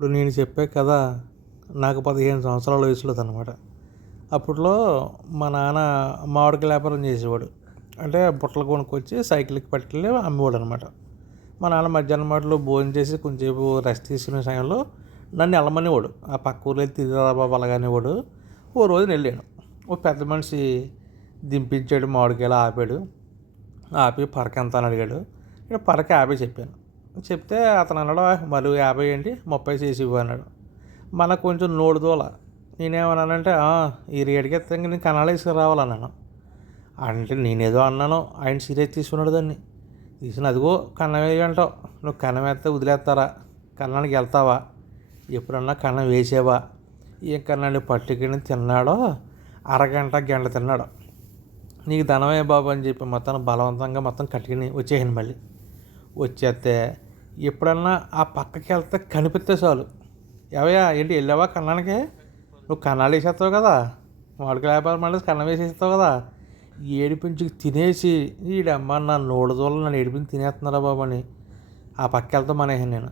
ఇప్పుడు నేను చెప్పే కథ నాకు 15 సంవత్సరాల వయసులోదనమాట. అప్పట్లో మా నాన్న మామిడికాయల వ్యాపారం చేసేవాడు. అంటే బుట్టలు కొనుక్కొచ్చి సైకిల్‌కి పట్టుకెళ్ళి అమ్మేవాడనమాట. మా నాన్న మధ్యాహ్నం మాటలు భోజనం చేసి కొంచెంసేపు రెస్ట్ తీసుకునే సమయంలో నన్ను వెళ్ళమనేవాడు. ఆ పక్క ఊర్లో తిరిగిరా బాబు అలాగనేవాడు. ఓ రోజున వెళ్ళాను. ఓ పెద్ద మనిషి దింపించాడు, మామిడికాయలు ఆపాడు. ఆపి పరక ఎంత అని అడిగాడు. నేను పరక 50 చెప్పాను. చెప్తే అతను అన్నాడు, మరి 50 ఏంటి 30 చేసి ఇవ్వు" అన్నాడు. మనకు కొంచెం నోడు దూల. నేనేమన్నానంటే ఈ రేటుకి ఇస్తే ఇంక నేను కన్నాలు వేసుకురావాలన్నాను. అంటే నేనేదో అన్నాను, ఆయన సీరియస్ తీసుకున్నాడు దాన్ని. తీసుకుని అదిగో కన్నం వేయంటావు, నువ్వు కన్నం వేస్తే వదిలేస్తారా, కన్నానికి వెళ్తావా, ఎప్పుడన్నా కన్నం వేసావా, ఏం కన్నాన్ని పట్టుకుని తిన్నాడో అరగంట గంట తిన్నాడు. నీకు ధనమే బాబు అని చెప్పి మొత్తం బలవంతంగా మొత్తం కట్టుకుని వచ్చేసాను. మళ్ళీ వచ్చేస్తే ఎప్పుడన్నా ఆ పక్కకి వెళ్తే కనిపిస్తే చాలు, ఏవయ్యా ఏంటి వెళ్ళావా కన్నానికి, నువ్వు కన్నాలు వేసేస్తావు కదా, మామిడికాయ వ్యాపారం మళ్ళీ కన్నం వేసేస్తావు కదా, ఏడిపించి తినేసి ఈడమ్మ నా నోడుదోళ్ళు నన్ను ఏడిపించి తినేస్తున్నారా బాబు అని ఆ పక్క వెళ్తా మానేసాను నేను.